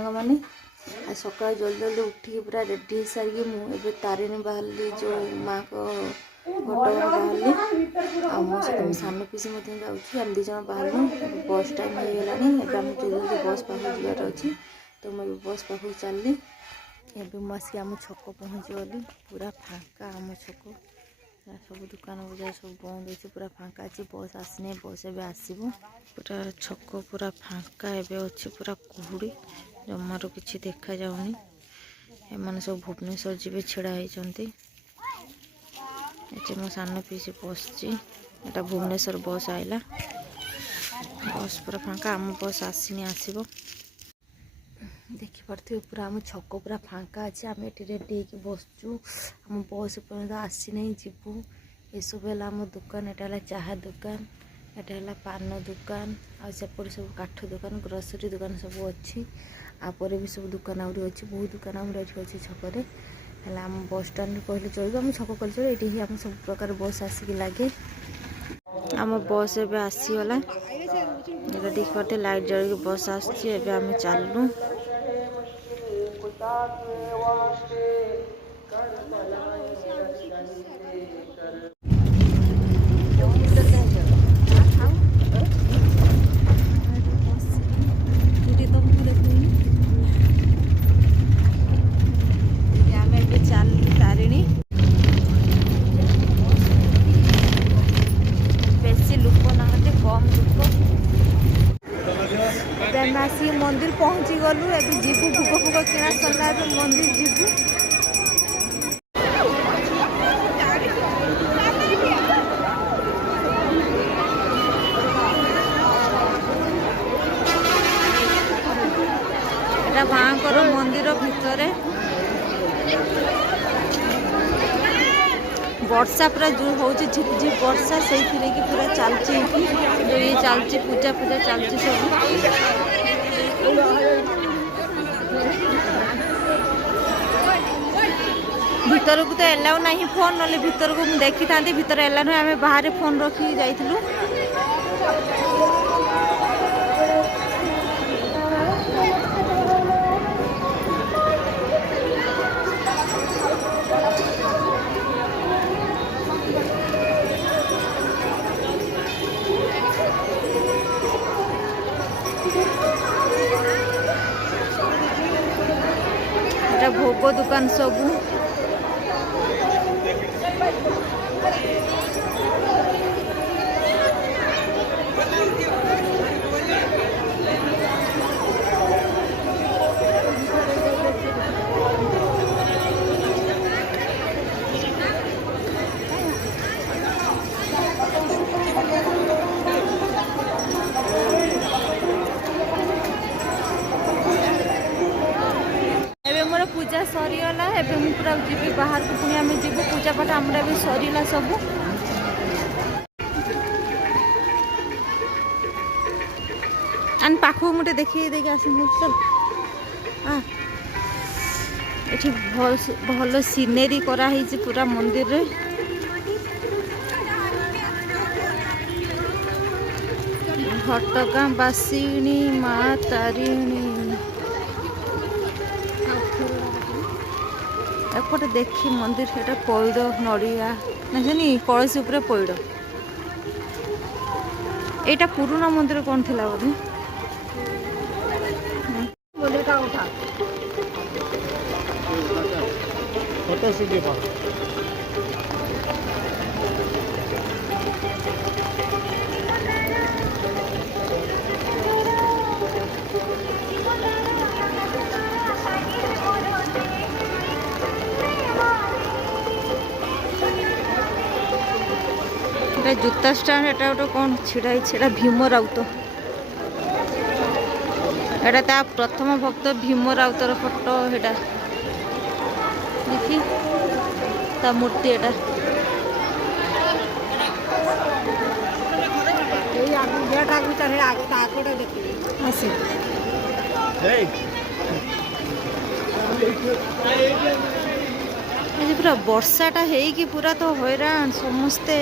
सांग मैंने आज सकाल जल्दी जल्दी उठिक पूरा रेडी हो सारिकी मुझे तारिणी बाहरी जो माँ को घटगाँ बाहर आम सान पीसी आम दीज बाहर बस टाइम हो गलानी आम जल्दी बस पाख जबार अच्छी तो मुझे बस पाख चलनी एवं मुझे आम छक पहुँची गली पूरा फाँका आम छक सब दुकान बजार सब बंद हो पूरा फाँका अच्छी बस आसने बस एवं आसो पूरा छक पूरा फाँका एवं अच्छी पूरा कुहुड़ी जमार किसी देखा जाऊनी एम सब भुवनेश्वर जी छिड़ा होती मो सान पीसी बसची एटा भुवनेश्वर बस आइला बस पूरा फाँका आम बस आसनी आसो देखिपे पूरा आम छक पूरा फाँका अच्छे आम ये रेडी हो बसचु आम बस पर्यटन आसी नहीं जीवु ये सब है आम दुकान एटा चाहा दुकान एटा पान दुकान आसेपट सब काठ दुकान ग्रोसरी दुकान सब अच्छी आपर भी सब दुकान आउरी अच्छी बहुत दुकान आम अच्छी छकरे आम बस स्टाण्ड कहले चलो आम छक कह चलो ये आम सब प्रकार बस आसिक लगे आम बस एवं आसीगला ये देख पारे लाइट जल बस आम चलू आसी मंदिर पहुँची गलु एवं जीवु भोग फुग किना सरला मंदिर जीवु एटा माँकर मंदिर भितर वर्षा पूरा जो हूँ झिपझिप वर्षा से पूरा चलती ये चलती पूजा पूजा चलती सब भीतर को तो एलाउ नहीं फोन ना भीतर को देखी था भीतर एला ना आम बाहर फोन रखी जाइलु भोग दुकान सबू पूजा सरीगला एवं पूरा जी बाहर को पुणी आम जीवु पूजा पाठ आमरा भी सरीला सबू आन पाख मुझे देखिए देखिए आस चल ये भल सीनेरी कराई पूरा मंदिर रे घटगाँ बासिणी माँ तारिणी एपटे देखी मंदिर एटा पैड़ नड़िया नहीं कलश उपर पैड़ एटा पुराना मंदिर कौन थिला बोधे जूता स्टैंड एटा गोटे कौन छिड़ा भीम राउत एटा ता प्रथम भक्त भीम राउतर फोटो एटा देखी ता मूर्ति एटा पूरा वर्षाटा है पूरा तो हैरान समस्ते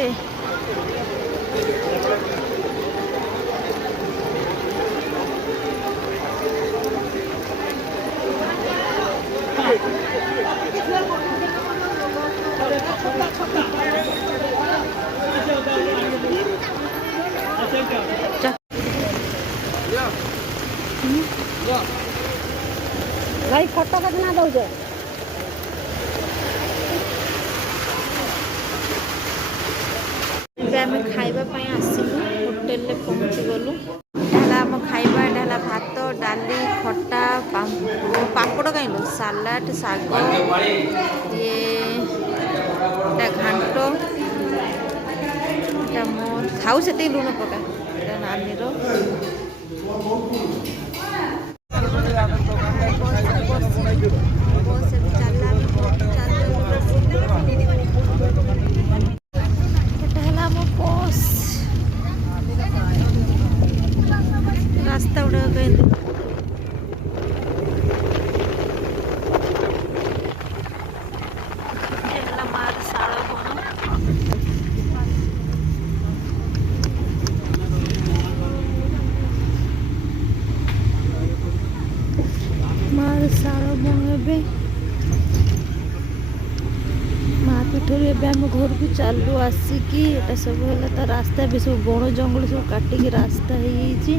କହୁଛ? ଏବେ ଆମେ ଖାଇବା ପାଇଁ ଆସିଲୁ, ହୋଟେଲରେ ପହଞ୍ଚିଗଲୁ। ଏଇଟା ହେଲା ଆମ ଖାଇବା। ଏଇଟା ହେଲା ଭାତ, ଡାଲି, ଖଟା, ପାମ୍ପଡ଼ କାହିଁକି, ସାଲାଡ଼, ଶାଗ, ଏଇଟା ଘାଣ୍ଟ, ଏଇଟା ମୋର ଖାଉ ସେତିକି ଲୁଣ ପକା, ଏଇଟା ନାନୀର। এটা ହେଲା ଆମ ବସ୍। ରାସ୍ତା ଗୁଡ଼ାକ କେମିତି ହେଲା ମାର ଶାଳ ବଣ। ମାର ଶାଳ ବଣ। ଏବେ ମା ପୀଠରୁ ଏବେ ଆମ ଘରକୁ ଚାଲୁ ଆସିକି, ଏଟା ସବୁ ହେଲା ତା ରାସ୍ତା। ଏବେ ସବୁ ବଣ ଜଙ୍ଗଲ ସବୁ କାଟିକି ରାସ୍ତା ହେଇଯାଇଛି।